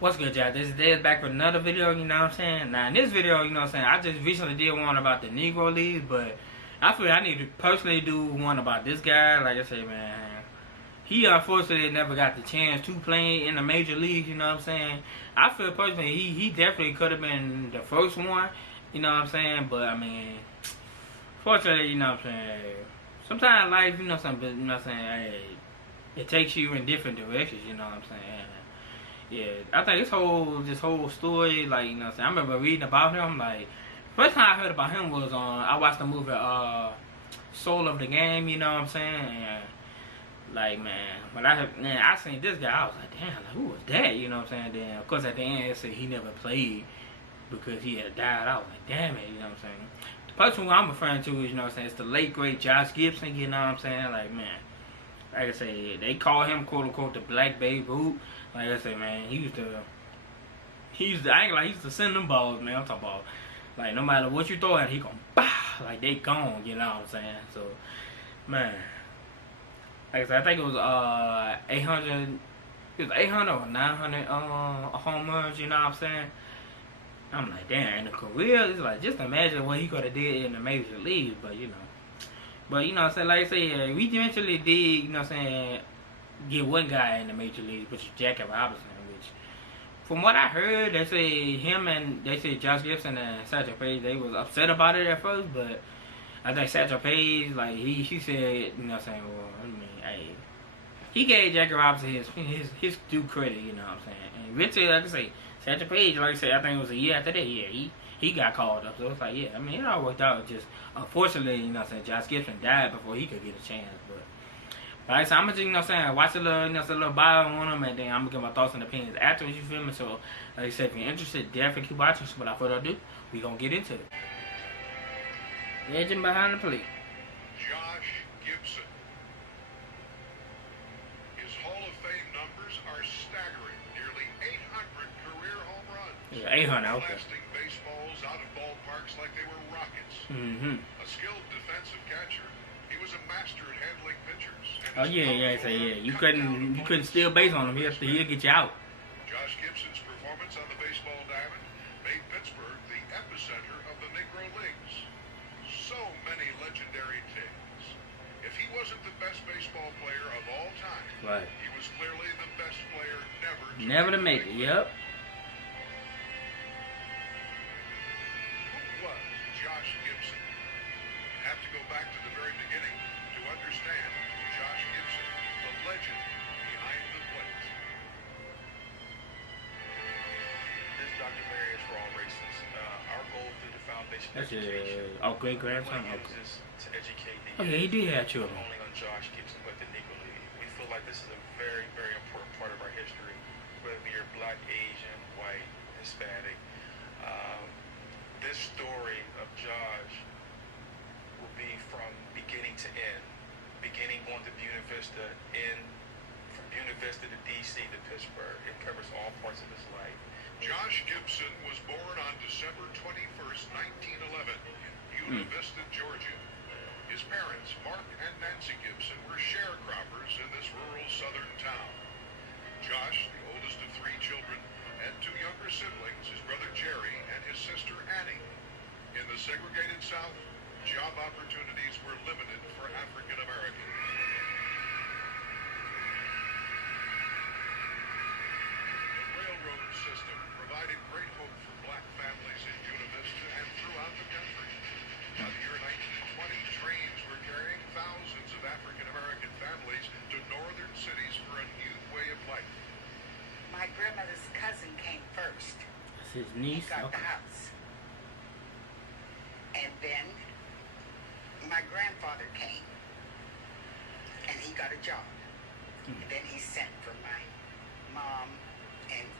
What's good, y'all? This is Dez back with another video, you know what I'm saying? Now, in this video, you know what I'm saying, I just recently did one about the Negro Leagues, but I feel I need to personally do one about this guy. Like I said, man, he unfortunately never got the chance to play in the major leagues, you know what I'm saying? I feel personally he definitely could have been the first one, you know what I'm saying? But, I mean, fortunately, you know what I'm saying, sometimes life, you know what I'm saying, hey, it takes you in different directions, you know what I'm saying? Yeah, I think this whole story, like, you know what I'm saying, I remember reading about him, like, first time I heard about him was on, I watched the movie, Soul of the Game, you know what I'm saying, and, like, man, when I seen this guy, I was like, damn, like, who was that, you know what I'm saying, then, of course, at the end, it said he never played because he had died. I was like, damn it, you know what I'm saying. The person who I'm referring to is, you know what I'm saying, it's the late, great Josh Gibson, you know what I'm saying, like, man. Like I say, they call him quote unquote the Black Babe Ruth. Like I say, man, he used to I ain't like he used to send them balls, man. I'm talking about like no matter what you throw at, he gon' bah, like they gone, you know what I'm saying? So, man, like I said, I think it was 800, or 900 home runs, you know what I'm saying? I'm like, damn, in the career, it's like just imagine what he could have did in the major leagues, but you know. But, you know what I'm saying, like I say, we eventually did, you know what I'm saying, get one guy in the major league, which is Jackie Robinson, which, from what I heard, they say Josh Gibson and Satchel Paige, they was upset about it at first, but I think Satchel Paige, like, he said, you know what I'm saying, well, I mean, hey, he gave Jackie Robinson his due credit, you know what I'm saying, and eventually, like I say, Satchel Paige, like I said, I think it was a year after that, yeah, he got called up, so it's like, yeah, I mean, it all worked out. Just unfortunately, you know what I'm saying, Josh Gibson died before he could get a chance. But like I said, I'm gonna just, you know what I'm saying, watch a little, you know, a little bio on him, and then I'm gonna give my thoughts and opinions afterwards, you feel me? So, like I said, if you're interested, definitely keep watching. So without further ado, we gonna get into it. Legend behind the plate. Josh Gibson. His Hall of Fame numbers are staggering. Nearly 800 career home runs. Yeah, 800, okay. Blasting baseballs out of ballparks like they were rockets. A skilled defensive catcher. He was a master at handling pitchers. Oh yeah, so yeah, you couldn't steal base on him. He'll get you out. Josh Gibson's performance on the baseball diamond made Pittsburgh the epicenter of the Negro Leagues. So many legendary things. If he wasn't the best baseball player of all time, right, he was clearly the best player never to make it. Yep. Who was Josh Gibson? You have to go back to the very beginning to understand Josh Gibson, the legend behind the plate. This documentary is for all races. Our goal through the foundation That's education great grandson. Okay. is to educate the Okay, he did have children. not only on Josh Gibson but the Negro League. We feel like this is a very, very important part of our history, whether you're black, Asian, white, Hispanic. This story of Josh will be from beginning to end. Beginning going to Buena Vista, end from Buena Vista to DC to Pittsburgh. It covers all parts of his life. Josh Gibson was born on December 21st, 1911 in Buena Vista, Georgia. His parents, Mark and Nancy Gibson, were sharecroppers in this rural southern town. Josh, the oldest of 3 children, had 2 younger siblings, his brother Jerry and his sister Annie. In the segregated South, job opportunities were limited for African Americans. The railroad system provided great hope for black families in Buena Vista and throughout the country. By the year 1920, trains were carrying thousands of African American families to northern cities for a new way of life. My grandmother's cousin came first. That's his niece. He got the house. And then my grandfather came. And he got a job. And then he sent for my mom and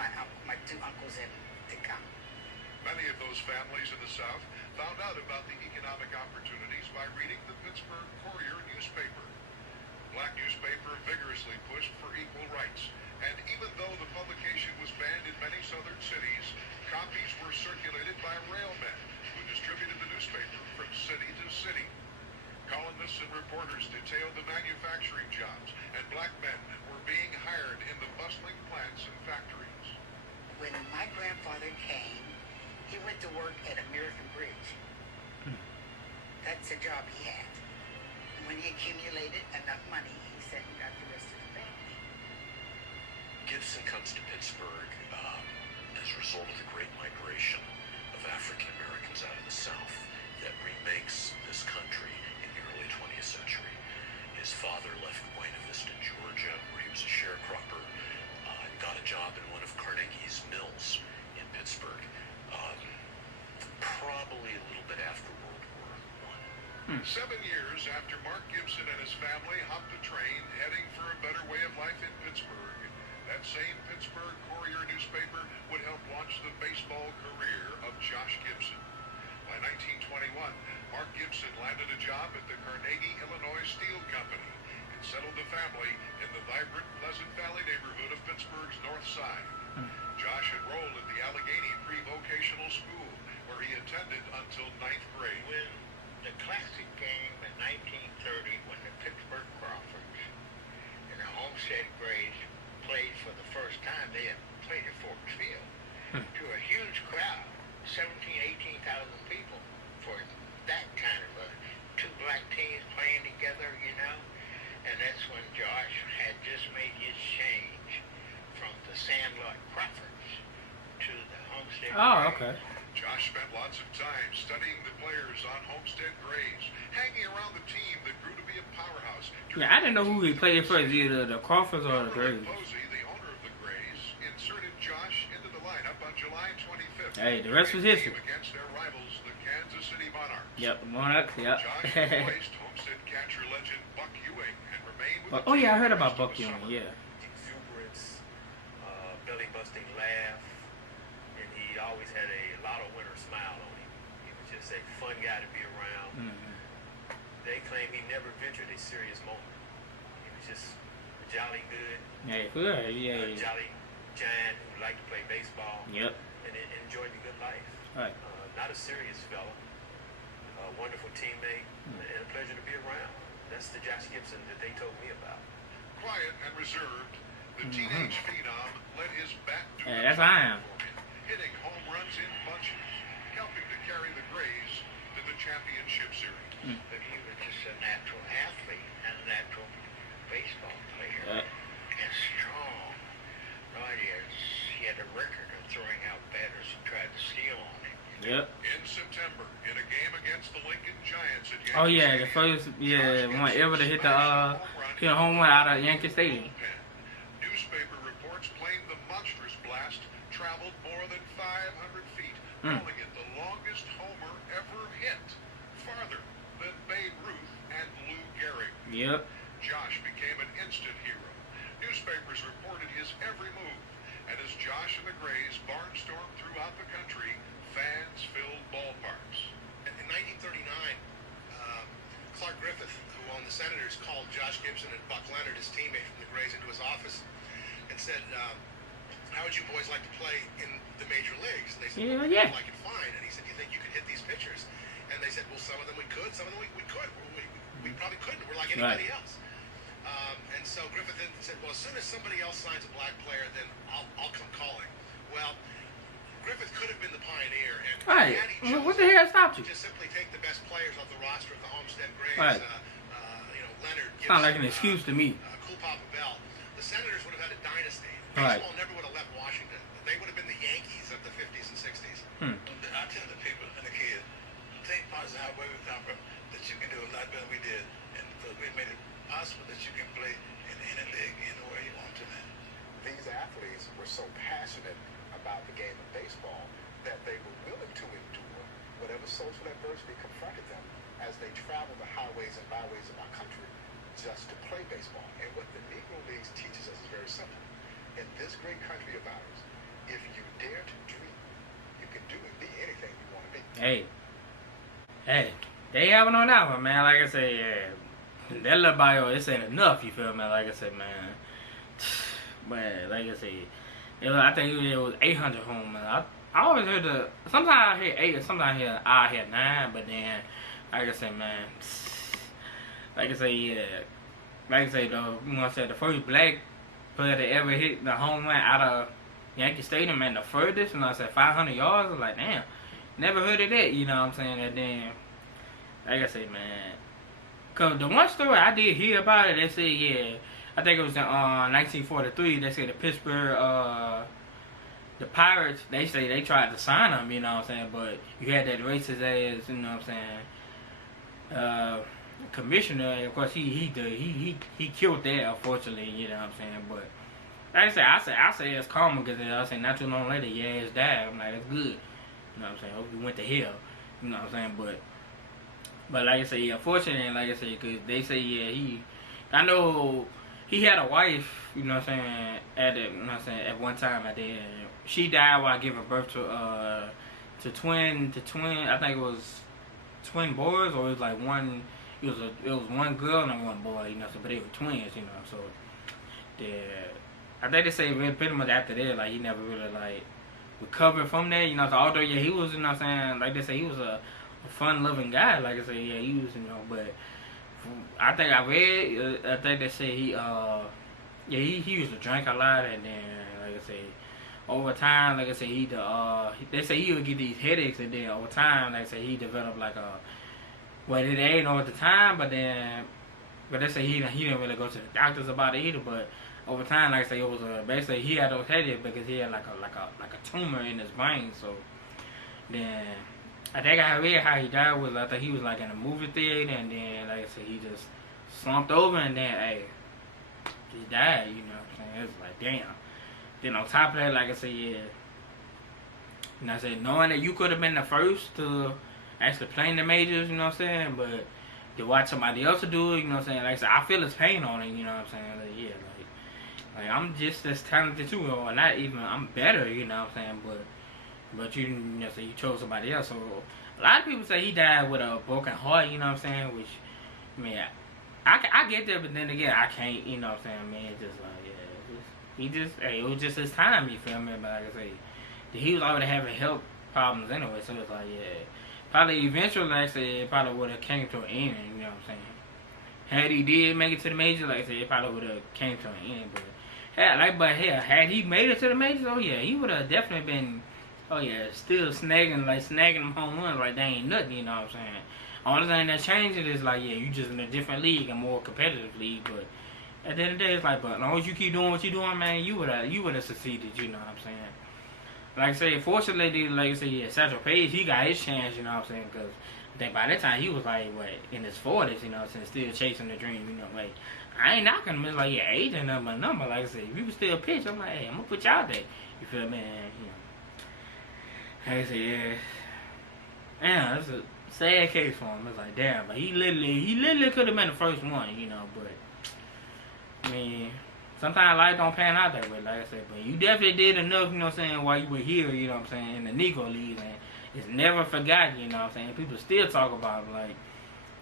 my 2 uncles to come. Many of those families in the South found out about the economic opportunities by reading the Pittsburgh Courier newspaper. Black newspaper vigorously pushed for equal rights, and even though the publication was banned in many southern cities, copies were circulated by railmen who distributed the newspaper from city to city. Columnist journalists and reporters detailed the manufacturing jobs, and black men were being hired in the bustling plants and factories. When my grandfather came, he went to work at American Bridge. That's the job he had. When he accumulated enough money, he said he got the rest of the family. Gibson comes to Pittsburgh as a result of the Great Migration of African Americans out of the South that remakes this country in the early 20th century. His father left Buena Vista, Georgia, where he was a sharecropper, and got a job in one of Carnegie's mills in Pittsburgh, probably a little bit after World War I. 7 years after Mark Gibson and his family hopped the train heading for a better way of life in Pittsburgh, that same Pittsburgh Courier newspaper would help launch the baseball career of Josh Gibson. By 1921, Mark Gibson landed a job at the Carnegie, Illinois Steel Company and settled the family in the vibrant Pleasant Valley neighborhood of Pittsburgh's North Side. Josh enrolled at the Allegheny Pre-Vocational School, where he attended until 9th grade. When the classic game in 1930, when the Pittsburgh Crawfords and the Homestead Grays played for the first time, they had played at Fort Field to a huge crowd, 18,000 people, for that kind of two black teams playing together, you know. And that's when Josh had just made his change from the Sandlot Crawfords to the Homestead Oh, Grays. okay. Josh spent lots of time studying the players on Homestead Grays, hanging around the team that grew to be a powerhouse. Yeah, I didn't know who he played first, either the Crawfords or the Grays. Posey, the owner of the Grays, inserted Josh into the lineup on July 25th. Hey, the rest was history. Against their rivals, the Kansas City Monarchs. Yep, Monarchs, yep. Josh replaced Homestead catcher legend Buck Ewing and remained with the Oh yeah, I team heard the about rest of Buck the Ewing, summer. yeah. Exuberance, belly-busting laugh, and he always had a lot of winter smile on him. He was just a fun guy to be around. They claim he never ventured a serious moment. He was just jolly good, Yeah, good, a yeah. jolly giant who liked to play baseball Yep. and enjoyed the good life. Right. Not a serious fella, a wonderful teammate, and a pleasure to be around. That's the Josh Gibson that they told me about. Quiet and reserved, the teenage phenom let his bat do Yeah, the that's how I am. talking for him, hitting home runs in bunches, helping to carry the Grays to the championship series. But he was just a natural athlete and a natural baseball player. Yeah. And strong. Right, he had a record of throwing out batters who tried to steal on him. Yep. In September, in a game against the Lincoln Giants at Yankee Oh yeah, the Stadium, first one Josh ever to hit the Gibson hit a home run out of Yankee Stadium. bullpen. Newspaper reports claim the monstrous blast traveled more than 500 feet, calling it the longest homer ever hit, farther than Babe Ruth and Lou Gehrig. Yep. Josh became an instant hero. Newspapers reported his every move, and as Josh and the Grays barnstormed throughout the country, fans filled ballparks. In 1939, Clark Griffith, who owned the Senators, called Josh Gibson and Buck Leonard, his teammate from the Grays, into his office and said, how would you boys like to play in the major leagues? And they said, Yeah, well, yeah. we like it fine. And he said, you think you could hit these pitchers? And they said, well, some of them we could, some of them we could. We probably couldn't. We're like anybody else. And so Griffith then said, well, as soon as somebody else signs a black player, then I'll come calling. Well, Griffith could have been the pioneer. And Right. had he What the hell stopped you? just simply take the best players off the roster of the Homestead Grays, Right. Leonard, Gibson, Sound like an excuse to me. Cool Papa Bell. The Senators would have had a dynasty. Right. Baseball never would have left Washington. They would have been the Yankees of the 50s and 60s. I tell the people and the kids, think positive how way we come from, that you can do a lot better than we did. And because we made it possible that you can play in any league anywhere you want to now. These athletes were so passionate about the game of baseball that they were willing to endure whatever social adversity confronted them as they traveled the highways and byways of our country just to play baseball. And what the Negro Leagues teaches us is very simple. In this great country of ours, if you dare to dream, you can do and be anything you want to be. Hey, they having on that one, man. Like I say, yeah, that little bio, this ain't enough. You feel me? Like I said, man. Man, like I said, I think it was 800 home runs. I always heard sometimes I hear 8, sometimes I hear 9, but then, like I said, man, like I say, yeah, like I say, the first black player that ever hit the home run out of Yankee Stadium, and the furthest, and I said 500 yards. I was like, damn, never heard of that. You know what I'm saying? And then, like I say, man, cause the one story I did hear about it, they said, yeah, I think it was in 1943. They said the Pittsburgh, the Pirates, they say they tried to sign him. You know what I'm saying? But you had that racist ass, you know what I'm saying? Commissioner, and of course he killed that, unfortunately. You know what I'm saying? But like I say it's common, because I say not too long later, yeah, it's died. I'm like, that's good. You know what I'm saying? Hope you went to hell. You know what I'm saying? But like I say, yeah, unfortunately, like I say, because they say, yeah, I know he had a wife, you know what I'm saying, at one time. She died while giving birth to twin, I think it was twin boys, or it was like one, it was one girl and one boy, you know, so, but they were twins, you know, so, I think they say pretty much after that, like, he never really, like, recovered from that, you know, so although, yeah, he was, you know what I'm saying, like they say, he was a fun-loving guy, like I say, yeah, he was, you know, but I think I read, I think they say he used to drink a lot, and then, like I say, over time, like I say, they say he would get these headaches, and then over time, like I say, he developed like well, it ain't know at the time, but they say he didn't really go to the doctors about it either, but over time, like I say, it was basically he had those headaches because he had like a tumor in his brain, so then I think I read how he died was, I think he was like in a movie theater, and then like I said, he just slumped over, and then hey, he died, you know what I'm saying? It's like, damn. Then on top of that, like I said, yeah, and I said, knowing that you could have been the first to actually play in the majors, you know what I'm saying, but to watch somebody else do it, you know what I'm saying, like I said, I feel his pain on it, you know what I'm saying, like, yeah, like I'm just as talented too, or not even, I'm better, you know what I'm saying, but you know, so you chose somebody else. So a lot of people say he died with a broken heart, you know what I'm saying, which, I mean, I get that, but then again, I can't, you know what I'm saying, man, it's just like, yeah, it was just his time, you feel me, but like I say, he was already having health problems anyway, so it's like, yeah, probably eventually, like I said, it probably would have came to an end, you know what I'm saying. Had he did make it to the majors, like I said, it probably would have came to an end, but had he made it to the majors, oh yeah, he would have definitely been, oh yeah, still snagging them home runs like they ain't nothing, you know what I'm saying. Only thing that changes is like, yeah, you just in a different league, a more competitive league, but at the end of the day, it's like, but as long as you keep doing what you're doing, man, you would have succeeded, you know what I'm saying. Like I say, fortunately, like I say, yeah, Satchel Paige, he got his chance, you know what I'm saying, because I think by that time he was like, what, in his 40s, you know what I'm saying, still chasing the dream, you know, like, I ain't knocking him, it's like, yeah, age ain't nothing but a number, like I say, if you can still pitch, I'm like, hey, I'm gonna put you out there, you feel me, and, you know, like I say, yeah, damn, that's a sad case for him, it's like, damn, but he literally could have been the first one, you know, but, I mean, sometimes life don't pan out that way, like I said, but you definitely did enough, you know what I'm saying, while you were here, you know what I'm saying, in the Negro League, and it's never forgotten, you know what I'm saying, people still talk about it, like,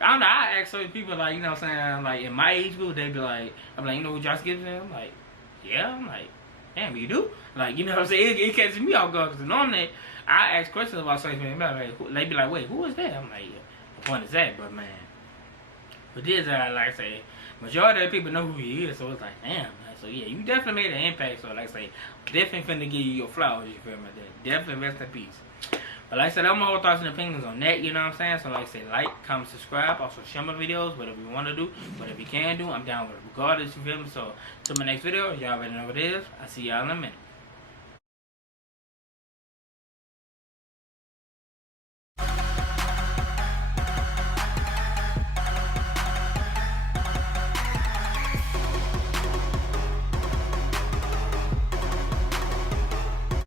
I don't know, I ask certain people, like, you know what I'm saying, like, in my age group, they be like, I'm like, you know who Josh Gibson is? I'm like, yeah, I'm like, damn, you do? Like, you know what I'm saying, it catches me off guard, because normally, I ask questions about certain people, they be like, wait, who is that? I'm like, yeah, the point is that, but man, but this, like I say, majority of the people know who he is, so it's like, damn, man. So yeah, you definitely made an impact, so like I say, definitely finna give you your flowers, you feel me? Definitely rest in peace. But like I said, I'm my whole thoughts and opinions on that, you know what I'm saying? So like I say, like, comment, subscribe, also share my videos, whatever you want to do, whatever you can do, I'm down with it regardless, you feel me? So, till my next video, y'all already know what it is. I'll see y'all in a minute.